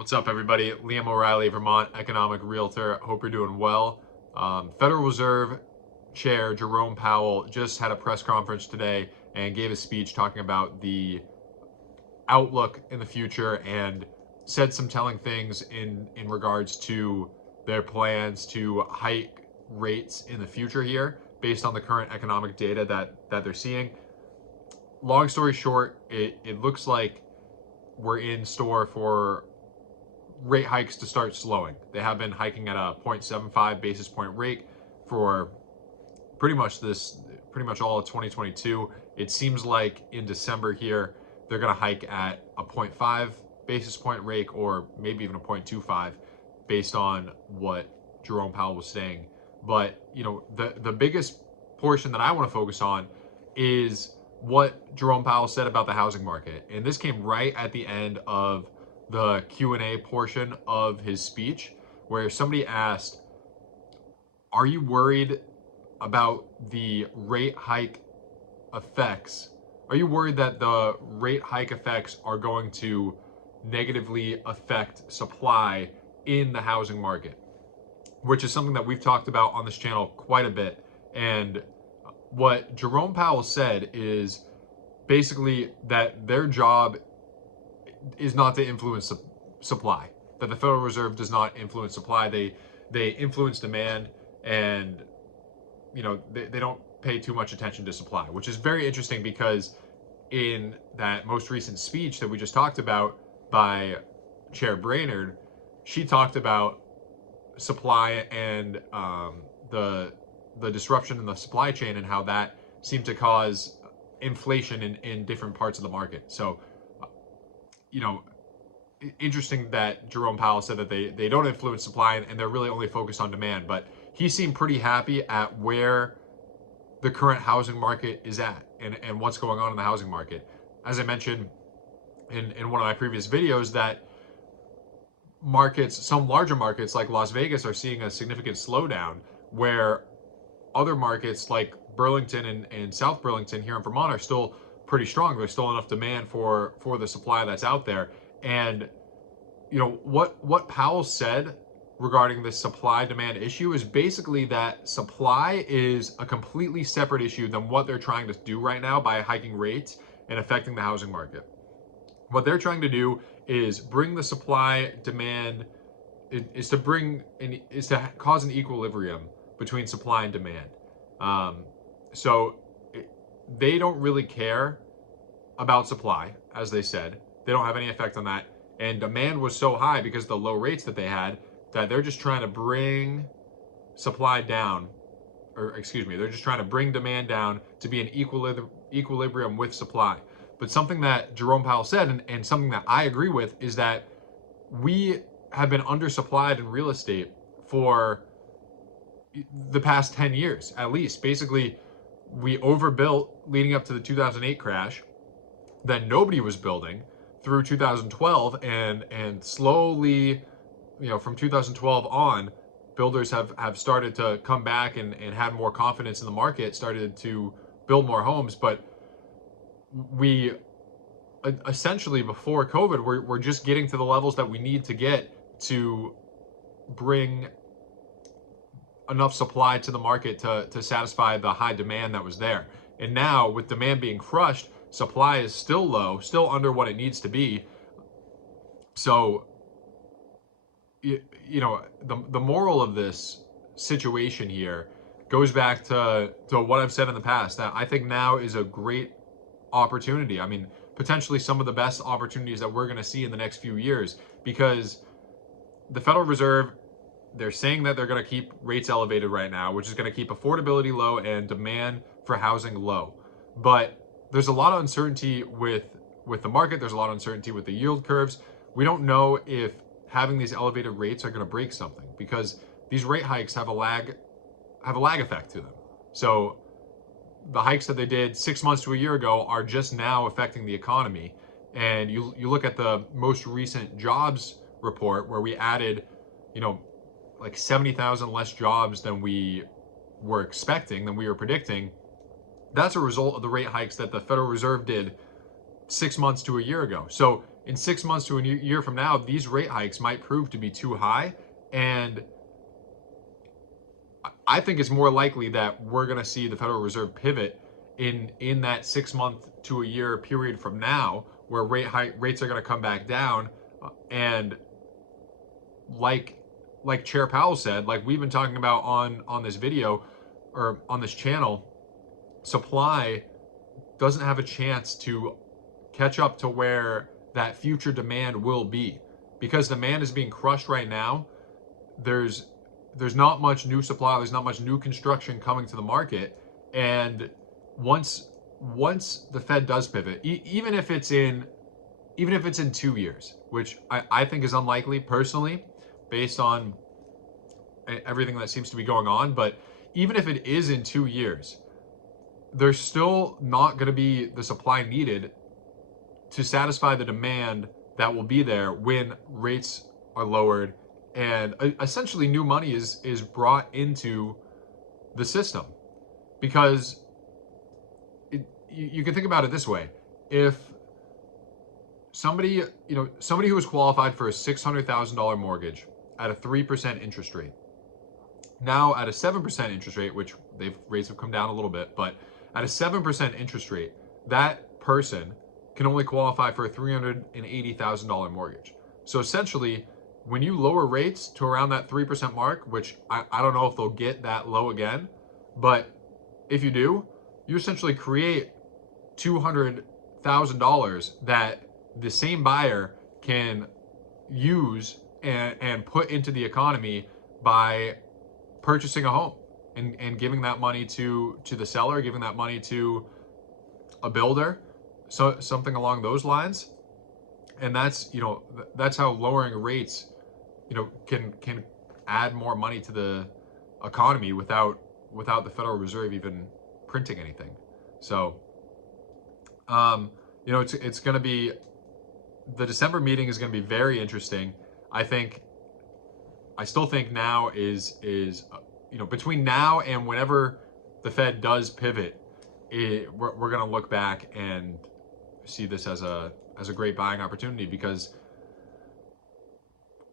What's up, everybody? Liam O'Reilly, Vermont Economic Realtor. Hope you're doing well. Federal Reserve Chair Jerome Powell just had a press conference today and gave a speech talking about the outlook in the future and said some telling things in regards to their plans to hike rates in the future here based on the current economic data that they're seeing. Long story short, it looks like we're in store for rate hikes to start slowing. They have been hiking at a 0.75 basis point rate for pretty much all of 2022. It seems like in December here, they're going to hike at a 0.5 basis point rate or maybe even a 0.25 based on what Jerome Powell was saying. But, the biggest portion that I want to focus on is what Jerome Powell said about the housing market. And this came right at the end of the Q&A portion of his speech, where somebody asked, are you worried about the rate hike effects? Are you worried that the rate hike effects are going to negatively affect supply in the housing market? Which is something that we've talked about on this channel quite a bit. And what Jerome Powell said is basically that their job is not to influence supply, that the Federal Reserve does not influence supply. They influence demand, and they don't pay too much attention to supply, which is very interesting because in that most recent speech that we just talked about by Chair Brainerd, she talked about supply and the disruption in the supply chain and how that seemed to cause inflation in different parts of the market. So interesting that Jerome Powell said that they don't influence supply and they're really only focused on demand. But he seemed pretty happy at where the current housing market is at and what's going on in the housing market. As I mentioned in one of my previous videos, that some larger markets like Las Vegas are seeing a significant slowdown, where other markets like Burlington and South Burlington here in Vermont are still pretty strong. There's still enough demand for the supply that's out there. And what Powell said regarding this supply demand issue is basically that supply is a completely separate issue than what they're trying to do right now by hiking rates and affecting the housing market. What they're trying to do is bring the supply demand is to cause an equilibrium between supply and demand. They don't really care about supply, as they said. They don't have any effect on that. And demand was so high because of the low rates that they had, that they're just trying to bring supply down, they're just trying to bring demand down to be an equilibrium with supply. But something that Jerome Powell said, and something that I agree with, is that we have been undersupplied in real estate for the past 10 years, at least. Basically, we overbuilt leading up to the 2008 crash. Then nobody was building through 2012, and slowly, from 2012 on, builders have started to come back and had more confidence in the market, started to build more homes. But we essentially, before COVID, we're just getting to the levels that we need to get to bring enough supply to the market to satisfy the high demand that was there. And now, with demand being crushed, supply is still low, still under what it needs to be. So, the moral of this situation here goes back to what I've said in the past, that I think now is a great opportunity. I mean, potentially some of the best opportunities that we're going to see in the next few years, because the Federal Reserve, they're saying that they're going to keep rates elevated right now, which is going to keep affordability low and demand for housing low. But there's a lot of uncertainty with the market. There's a lot of uncertainty with the yield curves. We don't know if having these elevated rates are going to break something, because these rate hikes have a lag effect to them. So the hikes that they did 6 months to a year ago are just now affecting the economy. And you look at the most recent jobs report, where we added, like 70,000 less jobs than we were expecting, than we were predicting. That's a result of the rate hikes that the Federal Reserve did 6 months to a year ago. So in 6 months to a year from now, these rate hikes might prove to be too high. And I think it's more likely that we're going to see the Federal Reserve pivot in that 6 month to a year period from now, where rates are going to come back down. And like Chair Powell said, like we've been talking about on this video or on this channel, supply doesn't have a chance to catch up to where that future demand will be, because demand is being crushed right now. There's not much new supply, there's not much new construction coming to the market. And once the Fed does pivot, even if it's in 2 years, which I think is unlikely personally, based on everything that seems to be going on, but even if it is in 2 years, there's still not going to be the supply needed to satisfy the demand that will be there when rates are lowered and essentially new money is brought into the system. Because you can think about it this way: if somebody who was qualified for a $600,000 mortgage at a 3% interest rate, now at a 7% interest rate, which rates have come down a little bit, but at a 7% interest rate, that person can only qualify for a $380,000 mortgage. So essentially, when you lower rates to around that 3% mark, which I don't know if they'll get that low again, but if you do, you essentially create $200,000 that the same buyer can use and put into the economy by purchasing a home and giving that money to the seller, giving that money to a builder, so something along those lines. And that's how lowering rates can add more money to the economy without the Federal Reserve even printing anything. So it's going to be, the December meeting is going to be very interesting. I still think now is between now and whenever the Fed does pivot, we're going to look back and see this as a great buying opportunity, because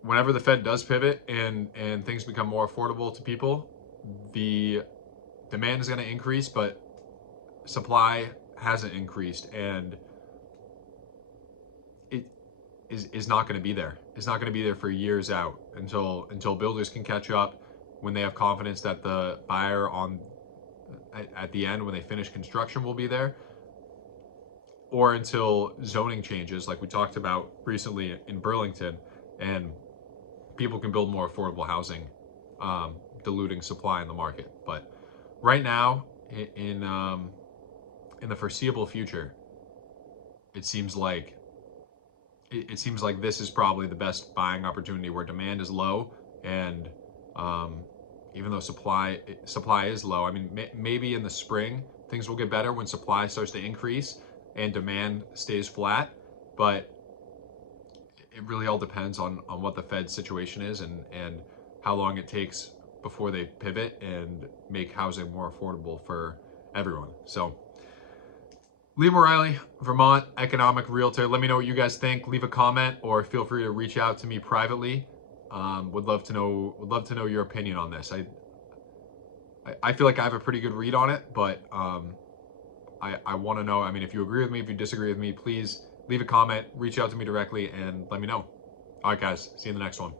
whenever the Fed does pivot and things become more affordable to people, the demand is going to increase, but supply hasn't increased, and it is not going to be there. It's not going to be there for years out until builders can catch up, when they have confidence that the buyer at the end, when they finish construction, will be there, or until zoning changes, like we talked about recently in Burlington, and people can build more affordable housing, diluting supply in the market. But right now, in the foreseeable future, it seems like this is probably the best buying opportunity, where demand is low, and even though supply is low, I mean, maybe in the spring things will get better when supply starts to increase and demand stays flat. But it really all depends on what the Fed's situation is and how long it takes before they pivot and make housing more affordable for everyone. So, Liam O'Reilly, Vermont economic realtor. Let me know what you guys think. Leave a comment, or feel free to reach out to me privately. Would love to know your opinion on this. I feel like I have a pretty good read on it, but I want to know. I mean, if you agree with me, if you disagree with me, please leave a comment, reach out to me directly, and let me know. All right, guys. See you in the next one.